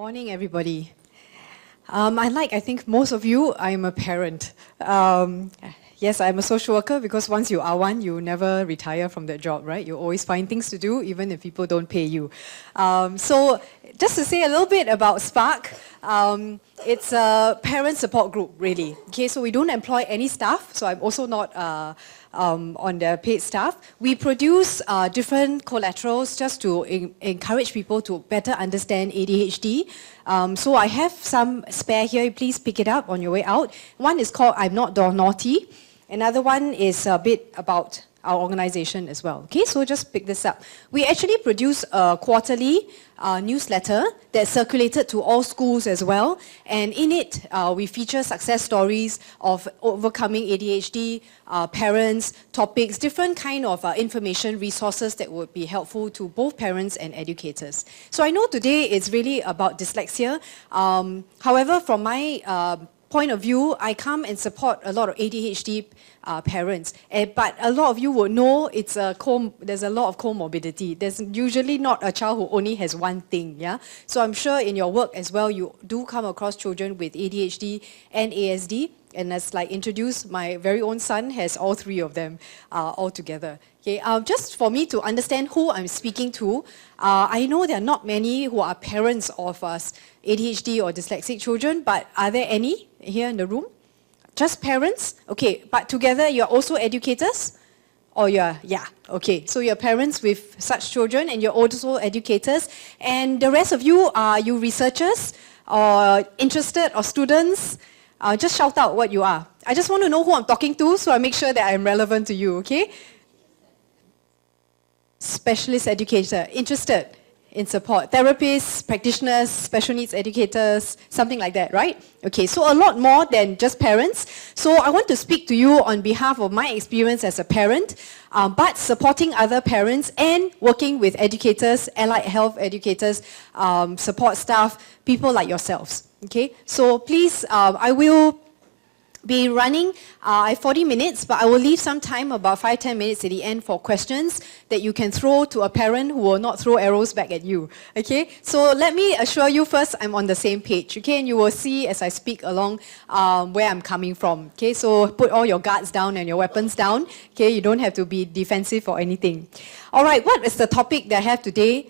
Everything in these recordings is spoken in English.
Morning, everybody. I think most of you, I'm a parent. Yes, I'm a social worker because once you are one, you never retire from that job, right? You always find things to do, even if people don't pay you. So just to say a little bit about SpLD, it's a parent support group, really. Okay, so we don't employ any staff, so I'm also not on the paid staff. We produce different collaterals just to encourage people to better understand ADHD. So I have some spare here, please pick it up on your way out. One is called I'm Not Naughty. Another one is a bit about our organization as well. Okay, so just pick this up. We actually produce a quarterly newsletter that's circulated to all schools as well. And in it, we feature success stories of overcoming ADHD, parents, topics, different kind of information resources that would be helpful to both parents and educators. So I know today it's really about dyslexia. However, from my point of view, I come and support a lot of ADHD parents. But a lot of you would know there's a lot of comorbidity. There's usually not a child who only has one thing, yeah? So I'm sure in your work as well, you do come across children with ADHD and ASD. And as like introduced, my very own son has all three of them all together. Okay, just for me to understand who I'm speaking to, I know there are not many who are parents of ADHD or dyslexic children, but are there any here in the room? Just parents? Okay, but together you're also educators? Or yeah, okay. So you're parents with such children and you're also educators. And the rest of you, are you researchers or interested or students? Just shout out what you are. I just want to know who I'm talking to so I make sure that I'm relevant to you, okay? Specialist educator, interested in support. Therapists, practitioners, special needs educators, something like that, right? Okay, so a lot more than just parents. So I want to speak to you on behalf of my experience as a parent, but supporting other parents and working with educators, allied health educators, support staff, people like yourselves. Okay, so please, I will be running 40 minutes, but I will leave some time, about 5-10 minutes at the end for questions that you can throw to a parent who will not throw arrows back at you. Okay, so let me assure you first, I'm on the same page. Okay, and you will see as I speak along where I'm coming from. Okay, so put all your guards down and your weapons down. Okay, you don't have to be defensive or anything. All right, what is the topic that I have today?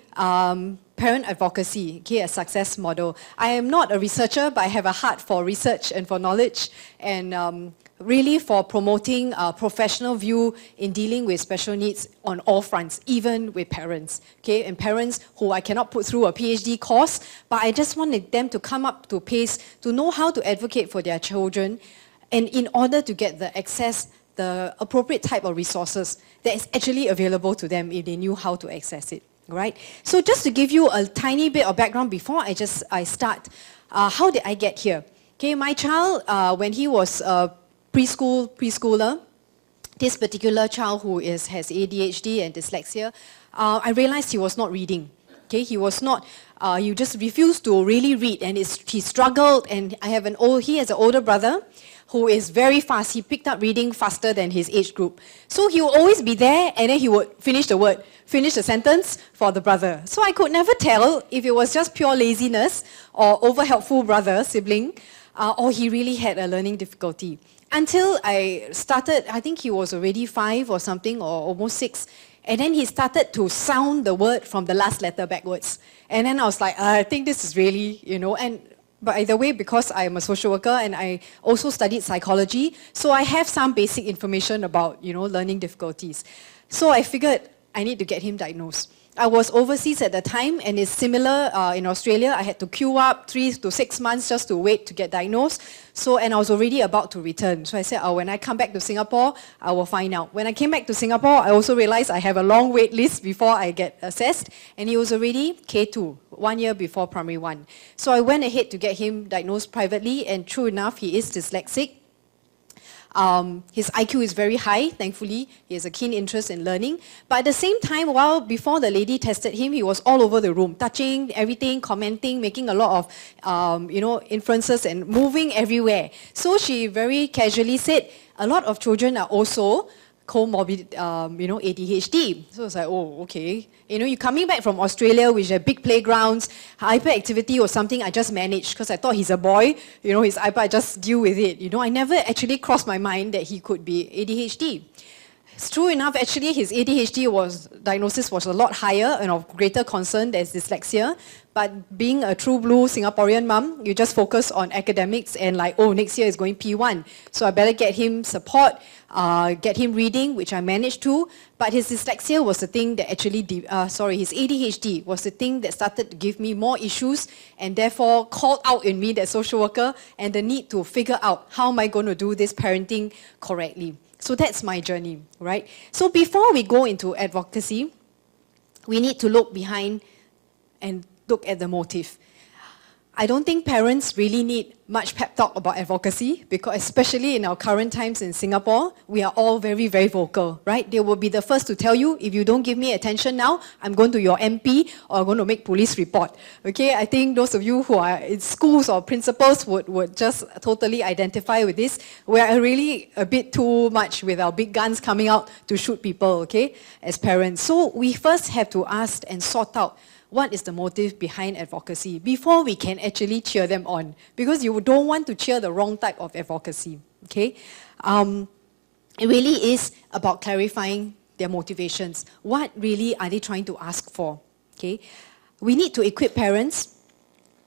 Parent advocacy, okay, a success model. I am not a researcher, but I have a heart for research and for knowledge and really for promoting a professional view in dealing with special needs on all fronts, even with parents, okay, and parents who I cannot put through a PhD course, but I just wanted them to come up to pace, to know how to advocate for their children, and in order to get the access, the appropriate type of resources that is actually available to them if they knew how to access it. Right? So just to give you a tiny bit of background before I start, how did I get here? Okay, my child, when he was a preschooler, this particular child who has ADHD and dyslexia, I realized he was not reading. Okay, he was not, he just refused to really read, and he struggled, and he has an older brother who is very fast. He picked up reading faster than his age group. So he would always be there, and then he would finish the sentence for the brother. So I could never tell if it was just pure laziness or over-helpful brother, sibling, or he really had a learning difficulty. Until I started, I think he was already 5 or something, or almost 6, and then he started to sound the word from the last letter backwards. And then I was like, I think this is really, but either way, because I am a social worker and I also studied psychology, so I have some basic information about, learning difficulties. So I figured I need to get him diagnosed. I was overseas at the time, and it's similar in Australia. I had to queue up 3 to 6 months just to wait to get diagnosed. And I was already about to return. So I said, when I come back to Singapore, I will find out. When I came back to Singapore, I also realized I have a long wait list before I get assessed. And he was already K2, 1 year before primary 1. So I went ahead to get him diagnosed privately, and true enough, he is dyslexic. His IQ is very high, thankfully. He has a keen interest in learning. But at the same time, before the lady tested him, he was all over the room, touching everything, commenting, making a lot of, inferences and moving everywhere. So she very casually said, a lot of children are also comorbid, ADHD. So it's like, oh, okay. You're coming back from Australia, which have big playgrounds, hyperactivity or something I just managed because I thought he's a boy, his iPad, I just deal with it. I never actually crossed my mind that he could be ADHD. It's true enough, actually, his ADHD diagnosis was a lot higher and of greater concern than dyslexia. But being a true blue Singaporean mum, you just focus on academics and like, oh, next year is going P1. So I better get him support, get him reading, which I managed to. But his dyslexia was the thing that actually, his ADHD was the thing that started to give me more issues and therefore called out in me, that social worker, and the need to figure out how am I going to do this parenting correctly. So that's my journey, right? So before we go into advocacy, we need to look behind and look at the motive. I don't think parents really need much pep talk about advocacy, because especially in our current times in Singapore, we are all very, very vocal, right? They will be the first to tell you, if you don't give me attention now, I'm going to your MP or I'm going to make police report. Okay, I think those of you who are in schools or principals would just totally identify with this. We're really a bit too much with our big guns coming out to shoot people, okay, as parents. So we first have to ask and sort out what is the motive behind advocacy before we can actually cheer them on, because you don't want to cheer the wrong type of advocacy, okay? It really is about clarifying their motivations. What really are they trying to ask for, okay? We need to equip parents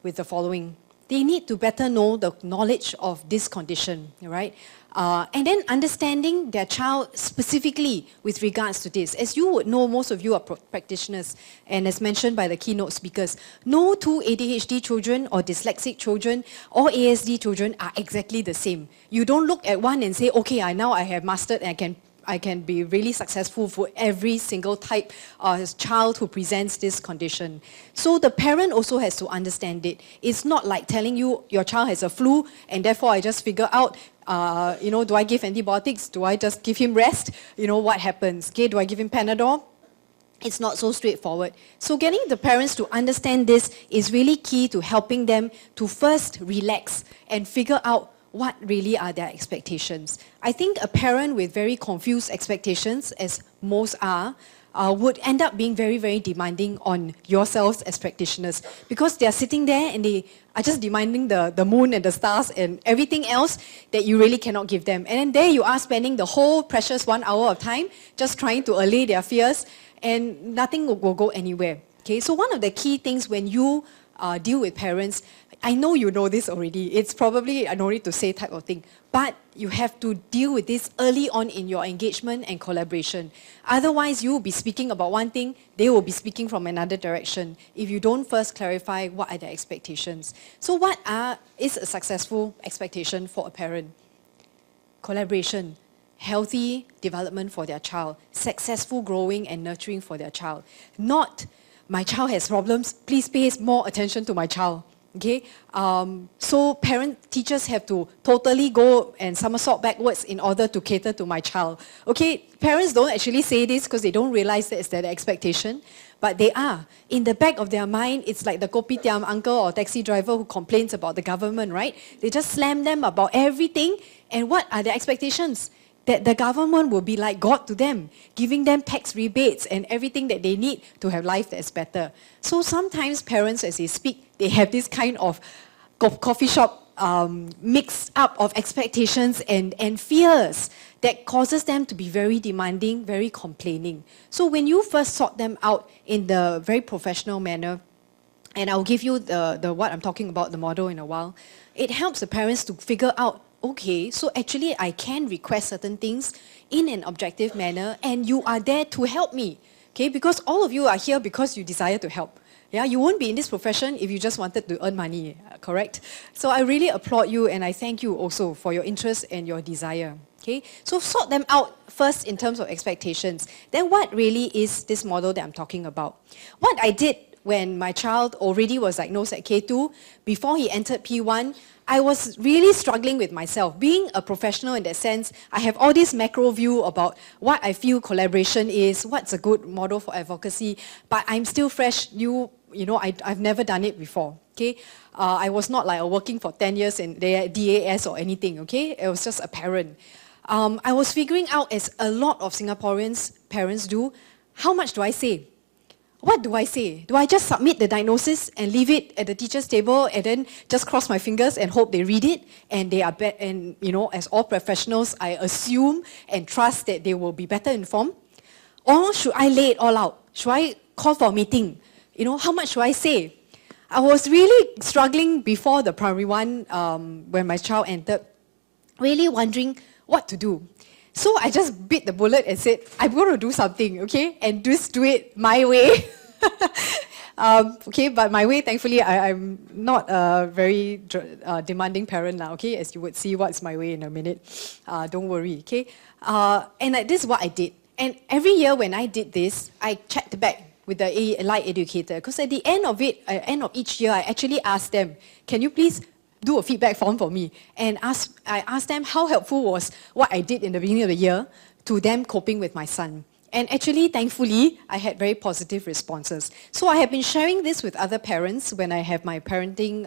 with the following. They need to better know the knowledge of this condition, right? And then understanding their child specifically with regards to this. As you would know, most of you are practitioners, and as mentioned by the keynote speakers, no two ADHD children or dyslexic children or ASD children are exactly the same. You don't look at one and say, okay, now I have mastered and I can be really successful for every single type of child who presents this condition. So the parent also has to understand it. It's not like telling you your child has a flu and therefore I just figure out, do I give antibiotics? Do I just give him rest? What happens? Okay, do I give him Panadol? It's not so straightforward. So getting the parents to understand this is really key to helping them to first relax and figure out what really are their expectations. I think a parent with very confused expectations, as most are, would end up being very, very demanding on yourselves as practitioners, because they are sitting there and they are just demanding the moon and the stars and everything else that you really cannot give them. And then there you are spending the whole precious 1 hour of time just trying to allay their fears, and nothing will go anywhere. Okay, so one of the key things when you deal with parents, I know you know this already, it's probably a no need to say type of thing, but you have to deal with this early on in your engagement and collaboration. Otherwise, you will be speaking about one thing, they will be speaking from another direction if you don't first clarify what are their expectations. So what is a successful expectation for a parent? Collaboration, healthy development for their child, successful growing and nurturing for their child. Not, my child has problems, please pay more attention to my child. Okay, so teachers have to totally go and somersault backwards in order to cater to my child. Okay, parents don't actually say this because they don't realize that it's their expectation, but they are. In the back of their mind, it's like the kopitiam uncle or taxi driver who complains about the government, right? They just slam them about everything, and what are their expectations? That the government will be like God to them, giving them tax rebates and everything that they need to have life that's better. So sometimes parents, as they speak, they have this kind of coffee shop mix up of expectations and fears that causes them to be very demanding, very complaining. So when you first sort them out in the very professional manner, and I'll give you the what I'm talking about, the model in a while, it helps the parents to figure out, okay, so actually I can request certain things in an objective manner and you are there to help me, okay? Because all of you are here because you desire to help. Yeah, you won't be in this profession if you just wanted to earn money, correct? So I really applaud you and I thank you also for your interest and your desire, okay? So sort them out first in terms of expectations. Then what really is this model that I'm talking about? What I did when my child already was diagnosed at K2, before he entered P1, I was really struggling with myself. Being a professional in that sense, I have all this macro view about what I feel collaboration is, what's a good model for advocacy, but I'm still fresh, new, I've never done it before, okay? I was not like working for 10 years in the DAS or anything, okay? I was just a parent. I was figuring out, as a lot of Singaporeans parents do, how much do I say? What do I say? Do I just submit the diagnosis and leave it at the teacher's table and then just cross my fingers and hope they read it and they are and as all professionals, I assume and trust that they will be better informed? Or should I lay it all out? Should I call for a meeting? How much should I say? I was really struggling before the primary one when my child entered, really wondering what to do. So I just bit the bullet and said, I'm going to do something, okay? And just do it my way. Okay, but my way, thankfully, I'm not a very demanding parent now, okay? As you would see what's my way in a minute. Don't worry, okay? And this is what I did. And every year when I did this, I checked back with the allied educator. Because at the end of end of each year, I actually asked them, can you please do a feedback form for me? And I asked them how helpful was what I did in the beginning of the year to them coping with my son. And actually, thankfully, I had very positive responses. So I have been sharing this with other parents when I have my parenting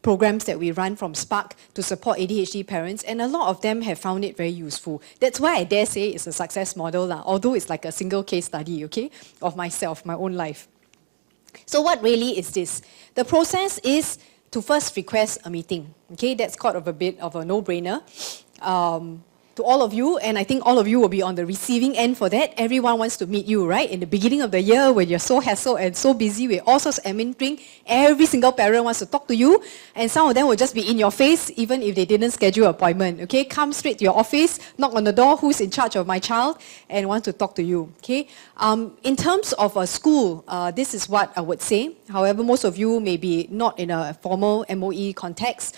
programs that we run from Spark to support ADHD parents, and a lot of them have found it very useful. That's why I dare say it's a success model, although it's like a single case study, okay, of myself, my own life. So what really is this? The process is to first request a meeting. Okay, that's kind of a bit of a no-brainer to all of you, and I think all of you will be on the receiving end for that. Everyone wants to meet you, right? In the beginning of the year, when you're so hassled and so busy with all sorts of admin things, every single parent wants to talk to you, and some of them will just be in your face, even if they didn't schedule an appointment. Okay, come straight to your office, knock on the door, who's in charge of my child, and want to talk to you. Okay, in terms of a school, this is what I would say. However, most of you may be not in a formal MOE context.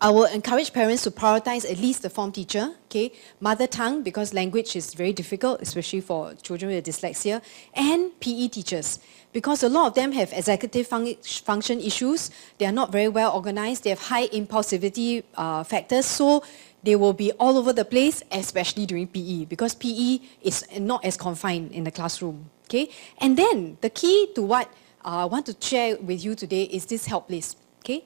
I will encourage parents to prioritize at least the form teacher, okay, mother tongue, because language is very difficult, especially for children with dyslexia, and PE teachers, because a lot of them have executive function issues. They are not very well organized. They have high impulsivity factors, so they will be all over the place, especially during PE, because PE is not as confined in the classroom, okay? And then the key to what I want to share with you today is this help list, okay?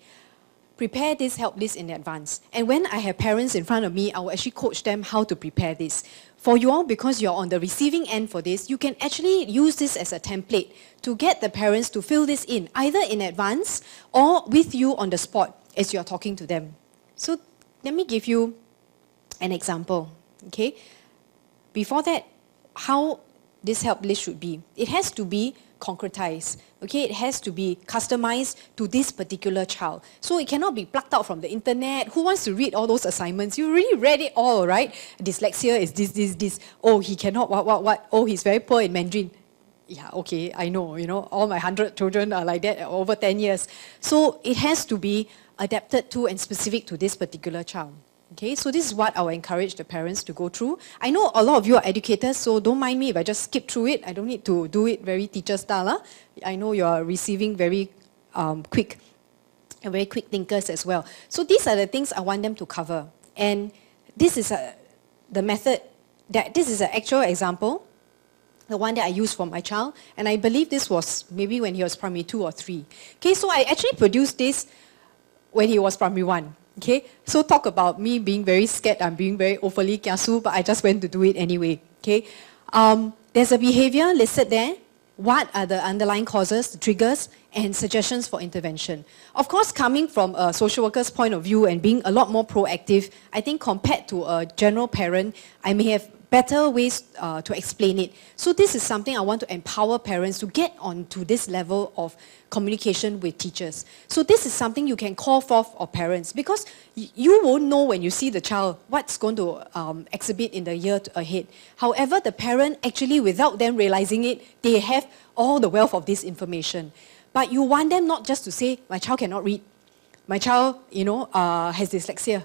Prepare this help list in advance. And when I have parents in front of me, I will actually coach them how to prepare this. For you all, because you're on the receiving end for this, you can actually use this as a template to get the parents to fill this in, either in advance or with you on the spot as you're talking to them. So let me give you an example, okay? Before that, how this help list should be. It has to be concretized. Okay, it has to be customized to this particular child. So it cannot be plucked out from the internet. Who wants to read all those assignments? You already read it all, right? Dyslexia is this. Oh, he cannot, what? Oh, he's very poor in Mandarin. Yeah, okay, I know, all my 100 children are like that over 10 years. So it has to be adapted to and specific to this particular child. Okay, so this is what I will encourage the parents to go through. I know a lot of you are educators, so don't mind me if I just skip through it. I don't need to do it very teacher style. I know you are receiving very quick and very quick thinkers as well. So these are the things I want them to cover. And this is the method, this is an actual example, the one that I used for my child. And I believe this was maybe when he was primary 2 or 3. Okay, so I actually produced this when he was primary 1. Okay, so talk about me being very scared, I'm being very overly kiasu, but I just went to do it anyway. Okay, there's a behavior listed there. What are the underlying causes, the triggers, and suggestions for intervention? Of course, coming from a social worker's point of view and being a lot more proactive, I think compared to a general parent, I may have better ways to explain it. So this is something I want to empower parents to get onto this level of communication with teachers. So this is something you can call forth of parents, because you won't know when you see the child what's going to exhibit in the year ahead. However, the parent actually, without them realizing it, they have all the wealth of this information. But you want them not just to say, my child cannot read, my child, has dyslexia,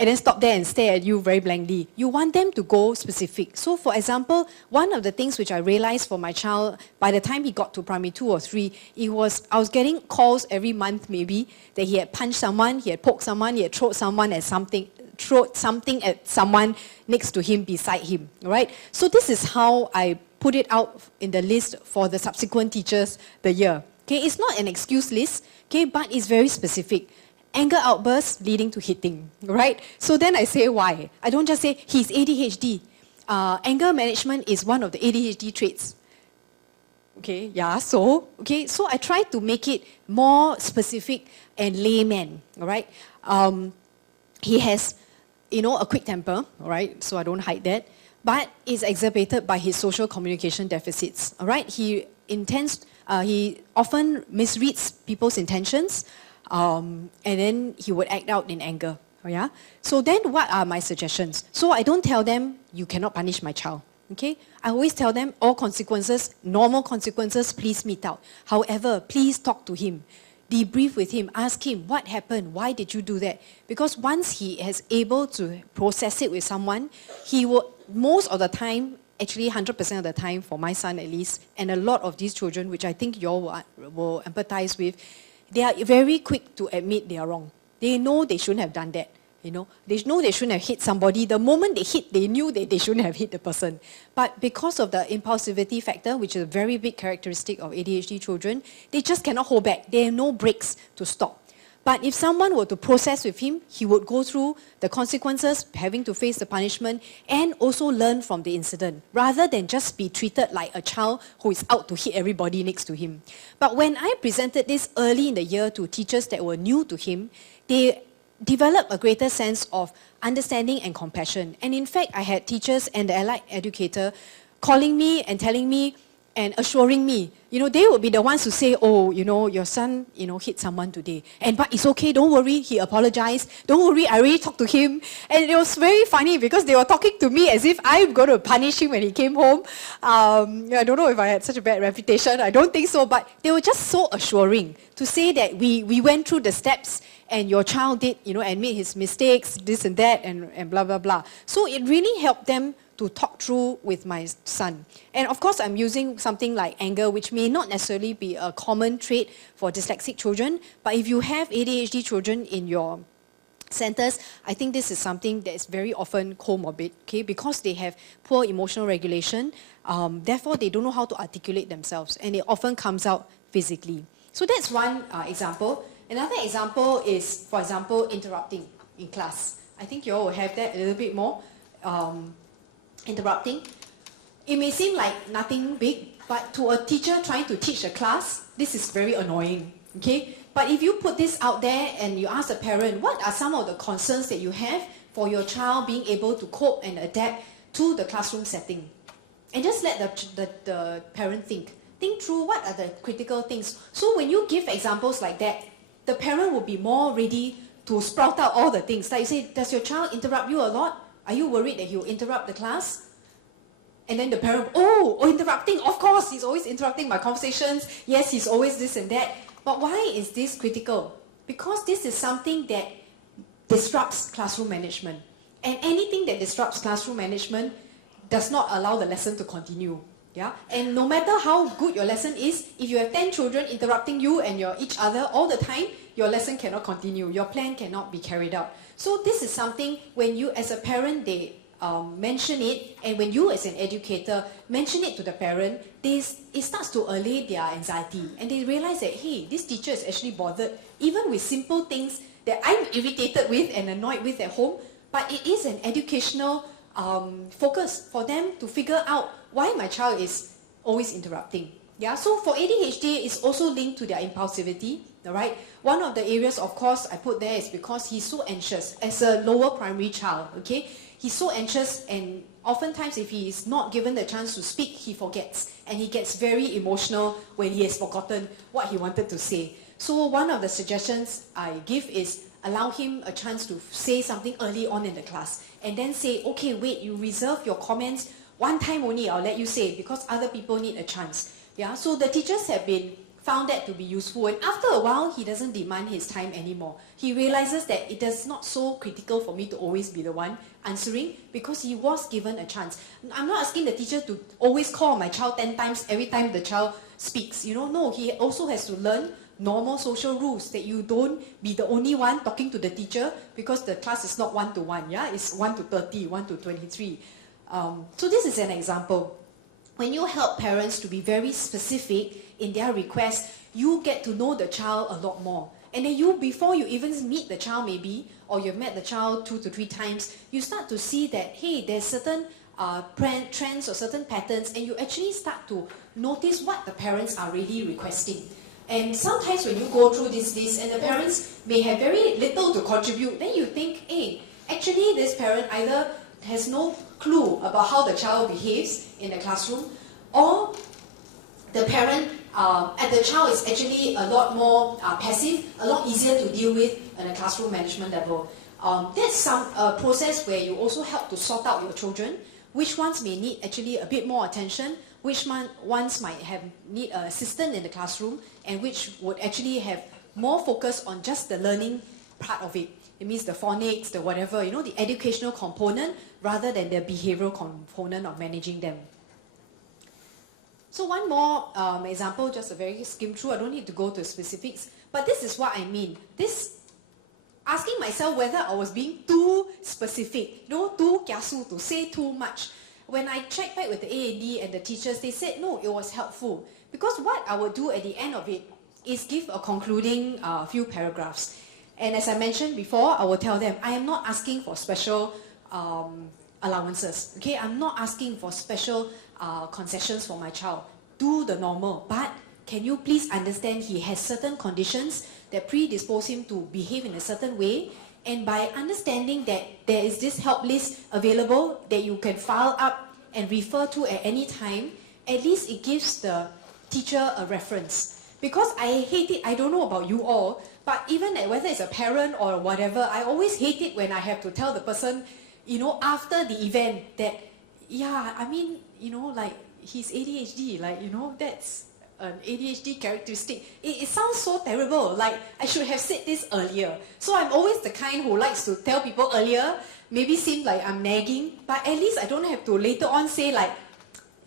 and then stop there and stare at you very blankly. You want them to go specific. So for example, one of the things which I realized for my child, by the time he got to primary 2 or 3, I was getting calls every month maybe, that he had punched someone, he had poked someone, he had thrown something at someone next to him, beside him, right? So this is how I put it out in the list for the subsequent teachers the year. Okay, it's not an excuse list, okay, but it's very specific. anger outbursts leading to hitting, right? So then I say why. I don't just say he's ADHD. Anger management is one of the ADHD traits. Okay, yeah, so I try to make it more specific and layman, all right? He has, a quick temper, all right? So I don't hide that. But is exacerbated by his social communication deficits, all right? He often misreads people's intentions, and then he would act out in anger, yeah? So then what are my suggestions? So I don't tell them, you cannot punish my child, okay? I always tell them, all consequences, normal consequences, please mete out. However, please talk to him. Debrief with him, ask him, what happened? Why did you do that? Because once he is able to process it with someone, he will, most of the time, actually 100% of the time, for my son at least, and a lot of these children, which I think you all will empathize with, they are very quick to admit they are wrong. They know they shouldn't have done that. They know they shouldn't have hit somebody. The moment they hit, they knew that they shouldn't have hit the person. But because of the impulsivity factor, which is a very big characteristic of ADHD children, they just cannot hold back. There are no brakes to stop. But if someone were to process with him, he would go through the consequences, having to face the punishment, and also learn from the incident, rather than just be treated like a child who is out to hit everybody next to him. But when I presented this early in the year to teachers that were new to him, they developed a greater sense of understanding and compassion. And in fact, I had teachers and the allied educator calling me and telling me and assuring me, they would be the ones who say, oh, your son, hit someone today. But it's okay, don't worry, he apologized. Don't worry, I already talked to him. And it was very funny because they were talking to me as if I'm going to punish him when he came home. I don't know if I had such a bad reputation. I don't think so, but they were just so assuring to say that we went through the steps and your child did, admit his mistakes, this and that, and blah, blah, blah. So it really helped them to talk through with my son. And of course, I'm using something like anger, which may not necessarily be a common trait for dyslexic children, but if you have ADHD children in your centers, I think this is something that is very often comorbid, okay, because they have poor emotional regulation, therefore they don't know how to articulate themselves, and it often comes out physically. So that's one example. Another example is, for example, interrupting in class. I think you all will have that a little bit more. Interrupting. It may seem like nothing big, but to a teacher trying to teach a class, this is very annoying, okay? But if you put this out there and you ask a parent, what are some of the concerns that you have for your child being able to cope and adapt to the classroom setting? And just let the parent think. Think through what are the critical things. So when you give examples like that, the parent will be more ready to sprout out all the things. Like you say, does your child interrupt you a lot? Are you worried that he'll interrupt the class? And then the parent, interrupting, of course, he's always interrupting my conversations. Yes, he's always this and that. But why is this critical? Because this is something that disrupts classroom management. And anything that disrupts classroom management does not allow the lesson to continue. Yeah? And no matter how good your lesson is, if you have 10 children interrupting you and each other all the time, your lesson cannot continue. Your plan cannot be carried out. So this is something when you as a parent, they mention it, and when you as an educator mention it to the parent, it starts to allay their anxiety. And they realize that, hey, this teacher is actually bothered, even with simple things that I'm irritated with and annoyed with at home, but it is an educational focus for them to figure out why my child is always interrupting. Yeah, so for ADHD, it's also linked to their impulsivity, all right? One of the areas, of course, I put there is because he's so anxious as a lower primary child, okay? He's so anxious, and oftentimes if he is not given the chance to speak, he forgets. And he gets very emotional when he has forgotten what he wanted to say. So one of the suggestions I give is allow him a chance to say something early on in the class. And then say, okay, wait, you reserve your comments one time only, I'll let you say, because other people need a chance. Yeah, so the teachers have been found that to be useful, and after a while he doesn't demand his time anymore. He realizes that it is not so critical for me to always be the one answering, because he was given a chance. I'm not asking the teacher to always call my child 10 times every time the child speaks. No, he also has to learn normal social rules, that you don't be the only one talking to the teacher, because the class is not 1-to-1, yeah, it's 1-to-30, 1-to-23. So this is an example. When you help parents to be very specific in their requests, you get to know the child a lot more. And then you, before you even meet the child maybe, or you've met the child 2 to 3 times, you start to see that, hey, there's certain trends or certain patterns, and you actually start to notice what the parents are really requesting. And sometimes when you go through this list and the parents may have very little to contribute, then you think, hey, actually this parent either has no clue about how the child behaves in the classroom, or the parent and the child is actually a lot more passive, a lot easier to deal with at a classroom management level. That's some process where you also help to sort out your children, which ones may need actually a bit more attention, which ones might need an assistant in the classroom, and which would actually have more focus on just the learning part of it. It means the phonics, the whatever, you know, the educational component, rather than the behavioural component of managing them. So one more example, just a very skim through, I don't need to go to specifics, but this is what I mean. Asking myself whether I was being too specific, you know, too kiasu, to say too much. When I checked back with the A&D and the teachers, they said, no, it was helpful. Because what I would do at the end of it is give a concluding few paragraphs. And as I mentioned before, I will tell them, I am not asking for special allowances. Okay, I'm not asking for special concessions for my child. Do the normal, but can you please understand he has certain conditions that predispose him to behave in a certain way, and by understanding that there is this help list available that you can file up and refer to at any time, at least it gives the teacher a reference. Because I hate it, I don't know about you all, but even whether it's a parent or whatever, I always hate it when I have to tell the person, you know, after the event that, yeah, I mean, you know, like, he's ADHD, like, you know, that's an ADHD characteristic. It sounds so terrible, like, I should have said this earlier. So I'm always the kind who likes to tell people earlier, maybe seem like I'm nagging, but at least I don't have to later on say like,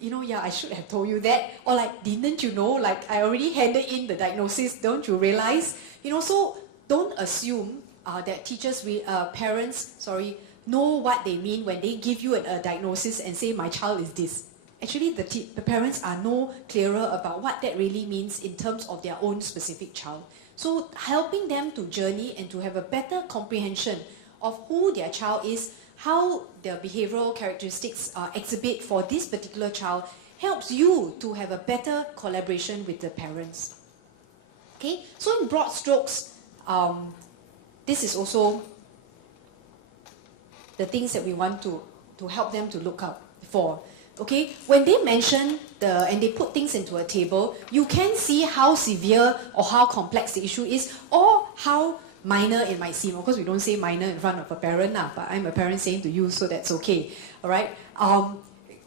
you know, yeah, I should have told you that, or like, didn't you know, like, I already handed in the diagnosis, don't you realize? You know, so don't assume that parents, know what they mean when they give you a diagnosis and say, my child is this. Actually, the parents are no clearer about what that really means in terms of their own specific child. So helping them to journey and to have a better comprehension of who their child is, how their behavioral characteristics exhibit for this particular child, helps you to have a better collaboration with the parents. Okay, so in broad strokes, this is also the things that we want to help them to look out for. Okay, when they mention and they put things into a table, you can see how severe or how complex the issue is, or how minor it might seem. Of course, we don't say minor in front of a parent, but I'm a parent saying to you, so that's okay. All right.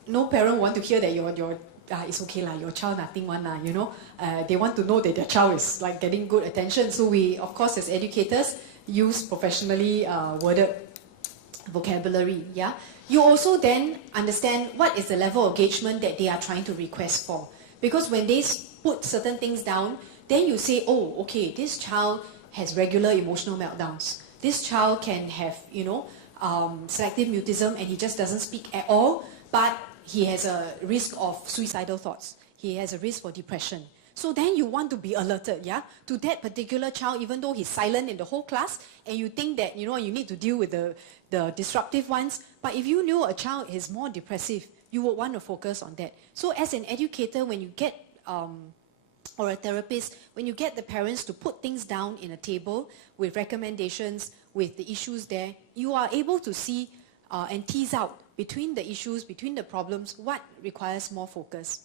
No parent want to hear that it's okay lah, your child nothing one lah, you know. They want to know that their child is like getting good attention. So we, of course, as educators, use professionally worded vocabulary. Yeah. You also then understand what is the level of engagement that they are trying to request for. Because when they put certain things down, then you say, oh, okay, this child has regular emotional meltdowns. This child can have, you know, selective mutism, and he just doesn't speak at all, but he has a risk of suicidal thoughts. He has a risk for depression. So then you want to be alerted, yeah, to that particular child, even though he's silent in the whole class, and you think that, you know, you need to deal with the disruptive ones. But if you knew a child is more depressive, you would want to focus on that. So as an educator, when you get, or a therapist, when you get the parents to put things down in a table with recommendations, with the issues there, you are able to see and tease out between the issues, between the problems, what requires more focus.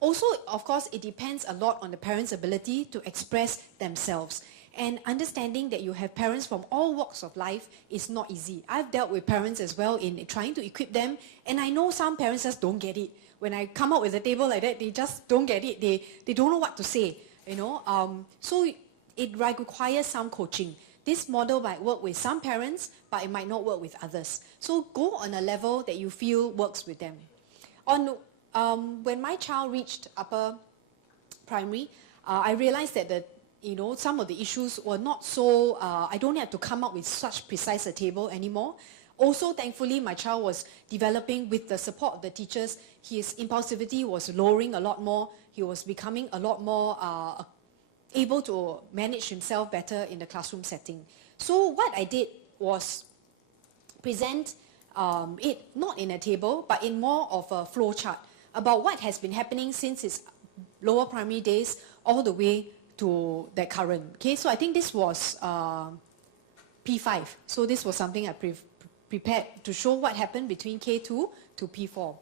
Also, of course, it depends a lot on the parents' ability to express themselves. And understanding that you have parents from all walks of life is not easy. I've dealt with parents as well in trying to equip them, and I know some parents just don't get it. When I come up with a table like that, they just don't get it. They don't know what to say, you know. So it requires some coaching. This model might work with some parents, but it might not work with others. So go on a level that you feel works with them. When my child reached upper primary, I realized that some of the issues were not so, I don't have to come up with such precise a table anymore. Also, thankfully, my child was developing with the support of the teachers. His impulsivity was lowering a lot more. He was becoming a lot more able to manage himself better in the classroom setting. So what I did was present it not in a table, but in more of a flow chart about what has been happening since his lower primary days all the way to the current. Okay, so I think this was P5. So this was something I prepared to show what happened between K2 to P4.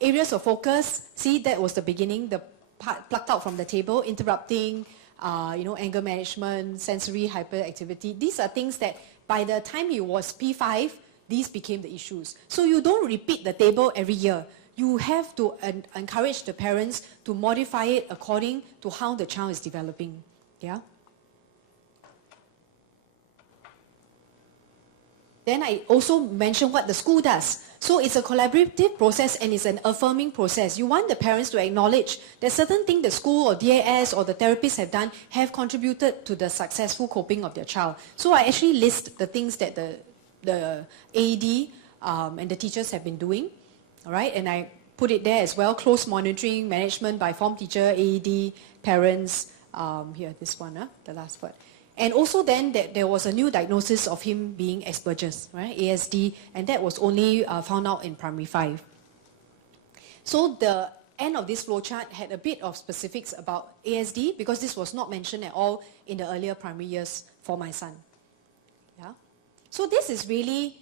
Areas of focus, see, that was the beginning, the part plucked out from the table, interrupting, anger management, sensory hyperactivity. These are things that by the time he was P5, these became the issues. So you don't repeat the table every year. You have to encourage the parents to modify it according to how the child is developing. Yeah. Then I also mentioned what the school does. So it's a collaborative process and it's an affirming process. You want the parents to acknowledge that certain things the school or DAS or the therapists have done have contributed to the successful coping of their child. So I actually list the things that the AED and the teachers have been doing. All right, and I put it there as well, close monitoring, management by form teacher, AED, parents, here, this one, the last part. And also then that there was a new diagnosis of him being Asperger's, right, ASD, and that was only found out in primary 5. So the end of this flowchart had a bit of specifics about ASD because this was not mentioned at all in the earlier primary years for my son. Yeah. So this is really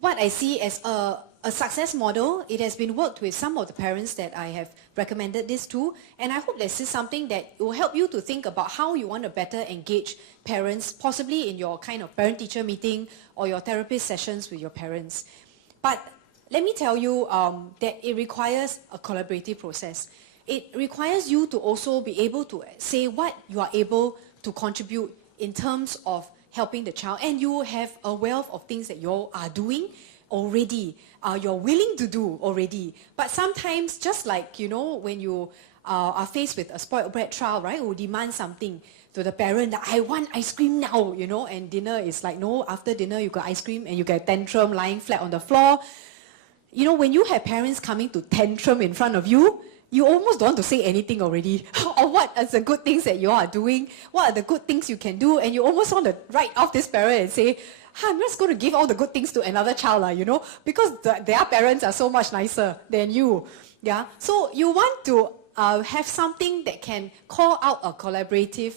what I see as a success model. It has been worked with some of the parents that I have recommended this to, and I hope this is something that will help you to think about how you want to better engage parents, possibly in your kind of parent-teacher meeting or your therapist sessions with your parents. But let me tell you that it requires a collaborative process. It requires you to also be able to say what you are able to contribute in terms of helping the child, and you have a wealth of things that you are doing already, you're willing to do already. But sometimes, just like, when you are faced with a spoiled brat child, right, who demands something to the parent that I want ice cream now, and dinner is like, no, after dinner you got ice cream and you get a tantrum lying flat on the floor. When you have parents coming to tantrum in front of you, you almost don't want to say anything already. Or what are the good things that you are doing? What are the good things you can do? And you almost want to write off this parent and say, I'm just going to give all the good things to another child, because their parents are so much nicer than you. Yeah. So you want to have something that can call out a collaborative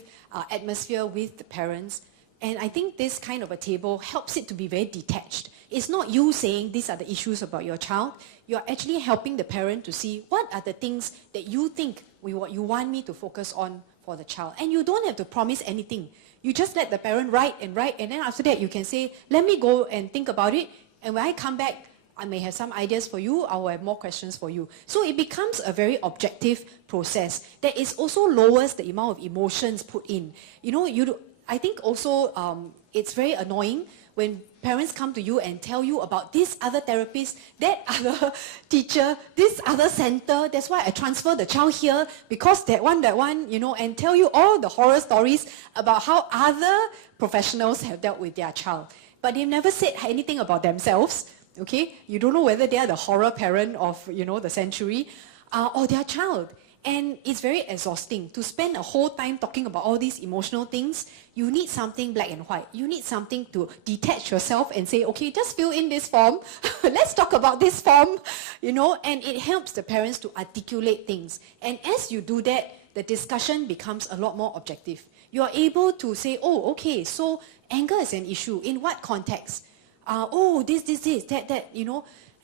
atmosphere with the parents. And I think this kind of a table helps it to be very detached. It's not you saying these are the issues about your child. You're actually helping the parent to see what are the things that you think you want me to focus on for the child. And you don't have to promise anything. You just let the parent write, and then after that you can say, let me go and think about it, and when I come back, I may have some ideas for you, I will have more questions for you. So it becomes a very objective process that is also lowers the amount of emotions put in. I think also it's very annoying when parents come to you and tell you about this other therapist, that other teacher, this other center, that's why I transfer the child here, because that one, and tell you all the horror stories about how other professionals have dealt with their child. But they've never said anything about themselves, okay? You don't know whether they are the horror parent of, the century, or their child. And it's very exhausting to spend a whole time talking about all these emotional things. You need something black and white. You need something to detach yourself and say, okay, just fill in this form. Let's talk about this form, and it helps the parents to articulate things. And as you do that, the discussion becomes a lot more objective. You're able to say, oh, okay, so anger is an issue. In what context? This, that,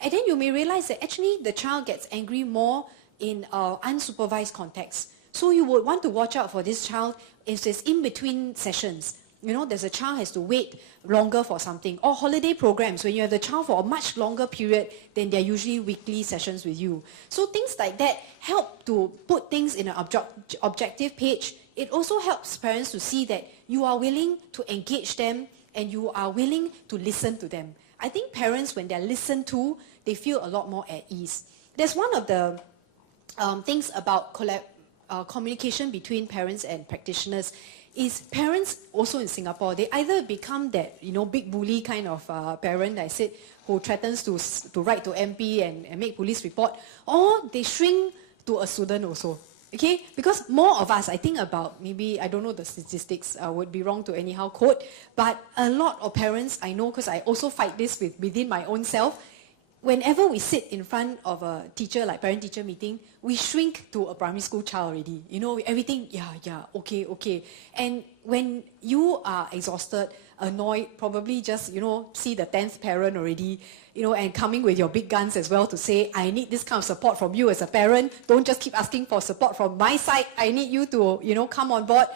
And then you may realize that actually the child gets angry more in unsupervised context. So you would want to watch out for this child if it's in between sessions. There's a child has to wait longer for something. Or holiday programs, when you have the child for a much longer period than they're usually weekly sessions with you. So things like that help to put things in an objective page. It also helps parents to see that you are willing to engage them and you are willing to listen to them. I think parents, when they're listened to, they feel a lot more at ease. There's one of the things about communication between parents and practitioners is parents also in Singapore, they either become that big bully kind of parent I said who threatens to write to MP and make police report, or they shrink to a student also. Okay, because more of us, I think about maybe, I don't know the statistics, would be wrong to anyhow quote, but a lot of parents, I know because I also fight this within my own self, whenever we sit in front of a teacher, like parent-teacher meeting, we shrink to a primary school child already. You know, everything, yeah, okay. And when you are exhausted, annoyed, probably just, see the 10th parent already, and coming with your big guns as well to say, I need this kind of support from you as a parent. Don't just keep asking for support from my side. I need you to, come on board.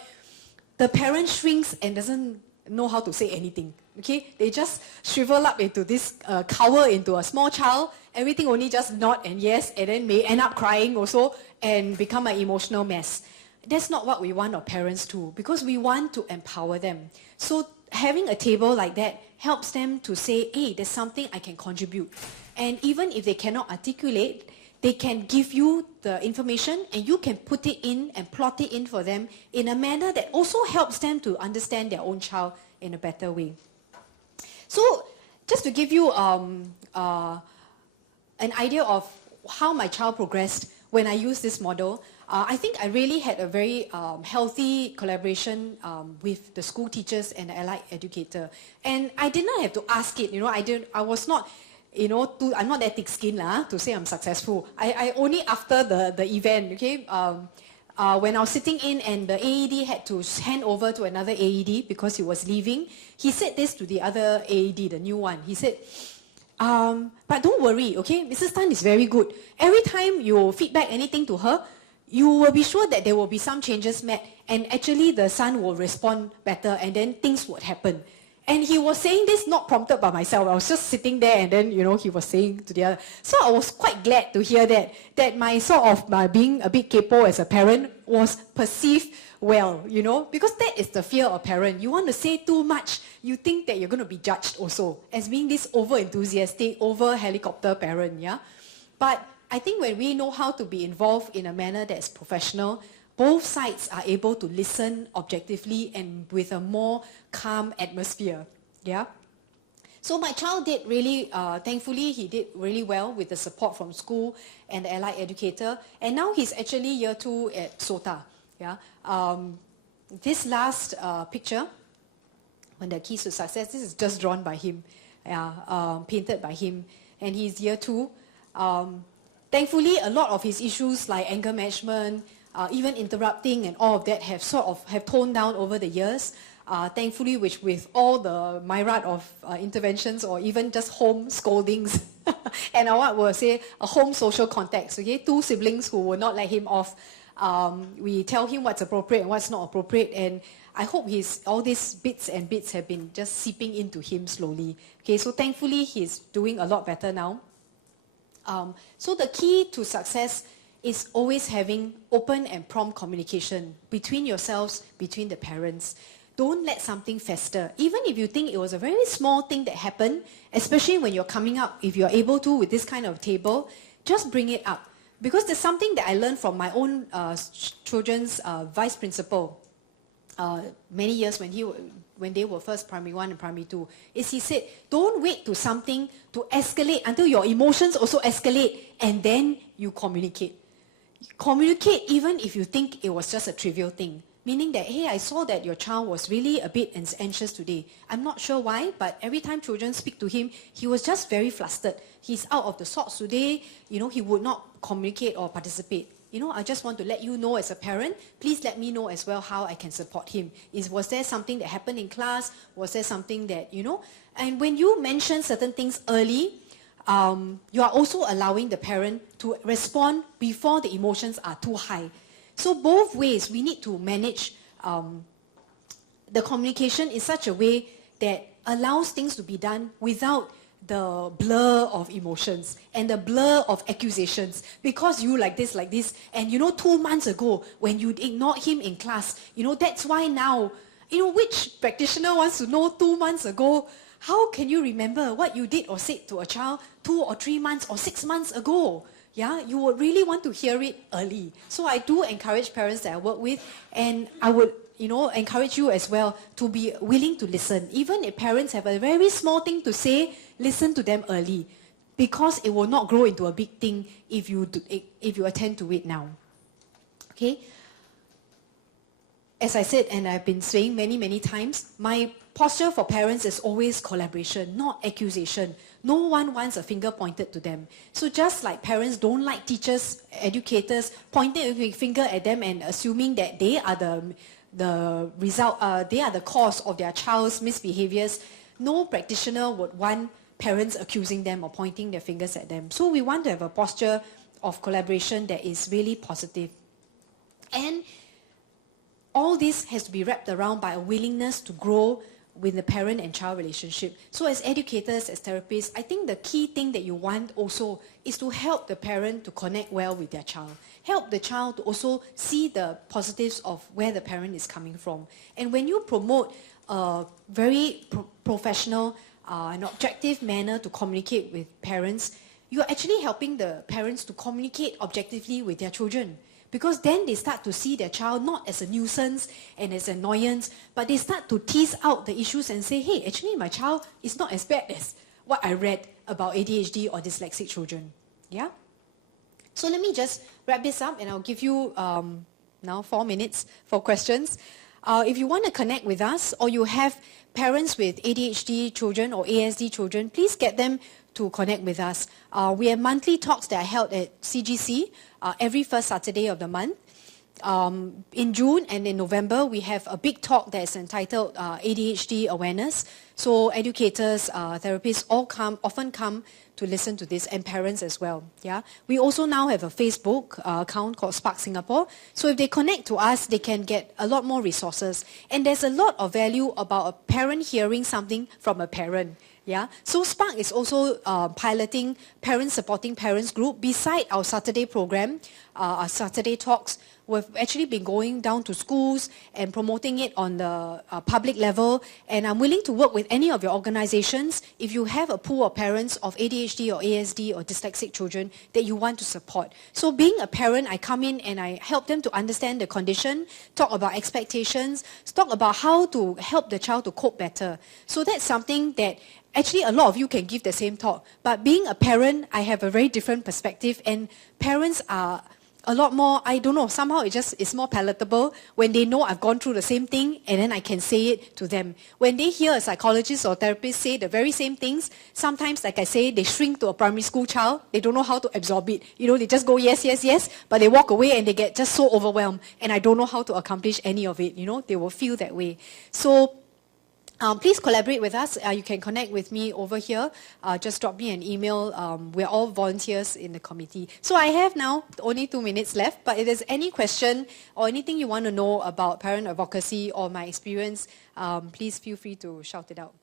The parent shrinks and doesn't know how to say anything. Okay, they just shrivel up into this, cower into a small child, everything only just nod and yes, and then may end up crying also and become an emotional mess. That's not what we want our parents to, because we want to empower them. So having a table like that helps them to say, hey, there's something I can contribute. And even if they cannot articulate, they can give you the information and you can put it in and plot it in for them in a manner that also helps them to understand their own child in a better way. So, just to give you an idea of how my child progressed when I used this model, I think I really had a very healthy collaboration with the school teachers and the allied educator. And I did not have to ask it, I was not, I'm not that thick-skinned to say I'm successful. I only after the event, okay? When I was sitting in and the AED had to hand over to another AED because he was leaving, he said this to the other AED, the new one. He said, but don't worry, okay? Mrs. Tan is very good. Every time you feedback anything to her, you will be sure that there will be some changes made and actually the son will respond better and then things would happen. And he was saying this not prompted by myself. I was just sitting there and then, he was saying to the other. So I was quite glad to hear that my sort of my being a bit capo as a parent was perceived well, because that is the fear of parent. You want to say too much, you think that you're going to be judged also as being this over-enthusiastic, over-helicopter parent, yeah? But I think when we know how to be involved in a manner that's professional, both sides are able to listen objectively and with a more calm atmosphere. Yeah. So my child did really, thankfully, he did really well with the support from school and the allied educator. And now he's actually year 2 at SOTA. Yeah. This last picture, when the keys to success, this is just drawn by him, painted by him, and he's year 2. Thankfully, a lot of his issues like anger management, even interrupting and all of that have toned down over the years. Thankfully, which with all the myriad of interventions or even just home scoldings and what we'll say, a home social context, okay? 2 siblings who will not let him off. We tell him what's appropriate and what's not appropriate, and I hope all these bits have been just seeping into him slowly. Okay, so thankfully he's doing a lot better now. So the key to success is always having open and prompt communication between yourselves, between the parents. Don't let something fester. Even if you think it was a very small thing that happened, especially when you're coming up, if you're able to with this kind of table, just bring it up. Because there's something that I learned from my own children's vice principal many years when they were first primary 1 and primary 2, is he said, don't wait to something to escalate until your emotions also escalate and then you communicate. Communicate even if you think it was just a trivial thing. Meaning that, hey, I saw that your child was really a bit anxious today. I'm not sure why, but every time children speak to him, he was just very flustered. He's out of the sorts today. He would not communicate or participate. I just want to let you know as a parent, please let me know as well how I can support him. Was there something that happened in class? Was there something that, And when you mention certain things early, you are also allowing the parent to respond before the emotions are too high. So both ways, we need to manage the communication in such a way that allows things to be done without the blur of emotions and the blur of accusations. Because you like this, and 2 months ago, when you ignored him in class, that's why now, which practitioner wants to know 2 months ago? How can you remember what you did or said to a child 2 or 3 months or 6 months ago? Yeah, you would really want to hear it early. So I do encourage parents that I work with, and I would, encourage you as well to be willing to listen. Even if parents have a very small thing to say, listen to them early, because it will not grow into a big thing if you attend to it now. Okay? As I said, and I've been saying many, many times, my posture for parents is always collaboration, not accusation. No one wants a finger pointed to them. So just like parents don't like teachers, educators pointing a finger at them and assuming that they are the result, they are the cause of their child's misbehaviors, no practitioner would want parents accusing them or pointing their fingers at them. So we want to have a posture of collaboration that is really positive. And all this has to be wrapped around by a willingness to grow with the parent and child relationship. So as educators, as therapists, I think the key thing that you want also is to help the parent to connect well with their child. Help the child to also see the positives of where the parent is coming from. And when you promote a very professional and objective manner to communicate with parents, you're actually helping the parents to communicate objectively with their children. Because then they start to see their child not as a nuisance and as an annoyance, but they start to tease out the issues and say, hey, actually my child is not as bad as what I read about ADHD or dyslexic children. Yeah? So let me just wrap this up and I'll give you now 4 minutes for questions. If you want to connect with us or you have parents with ADHD children or ASD children, please get them to connect with us. We have monthly talks that are held at CGC every first Saturday of the month. In June and in November, we have a big talk that is entitled ADHD Awareness. So educators, therapists often come to listen to this, and parents as well. Yeah, we also now have a Facebook account called Spark Singapore. So if they connect to us, they can get a lot more resources. And there's a lot of value about a parent hearing something from a parent. Yeah, so Spark is also piloting Parents Supporting Parents group beside our Saturday program, our Saturday talks. We've actually been going down to schools and promoting it on the public level. And I'm willing to work with any of your organizations if you have a pool of parents of ADHD or ASD or dyslexic children that you want to support. So being a parent, I come in and I help them to understand the condition, talk about expectations, talk about how to help the child to cope better. So that's something that actually a lot of you can give the same talk. But being a parent, I have a very different perspective, and parents are a lot more, I don't know, somehow it's more palatable when they know I've gone through the same thing and then I can say it to them. When they hear a psychologist or therapist say the very same things, sometimes, like I say, they shrink to a primary school child. They don't know how to absorb it. You know, they just go yes, yes, yes, but they walk away and they get just so overwhelmed, and I don't know how to accomplish any of it. You know, they will feel that way. So please collaborate with us. You can connect with me over here. Just drop me an email. We're all volunteers in the committee. So I have now only 2 minutes left, but if there's any question or anything you want to know about parent advocacy or my experience, please feel free to shout it out.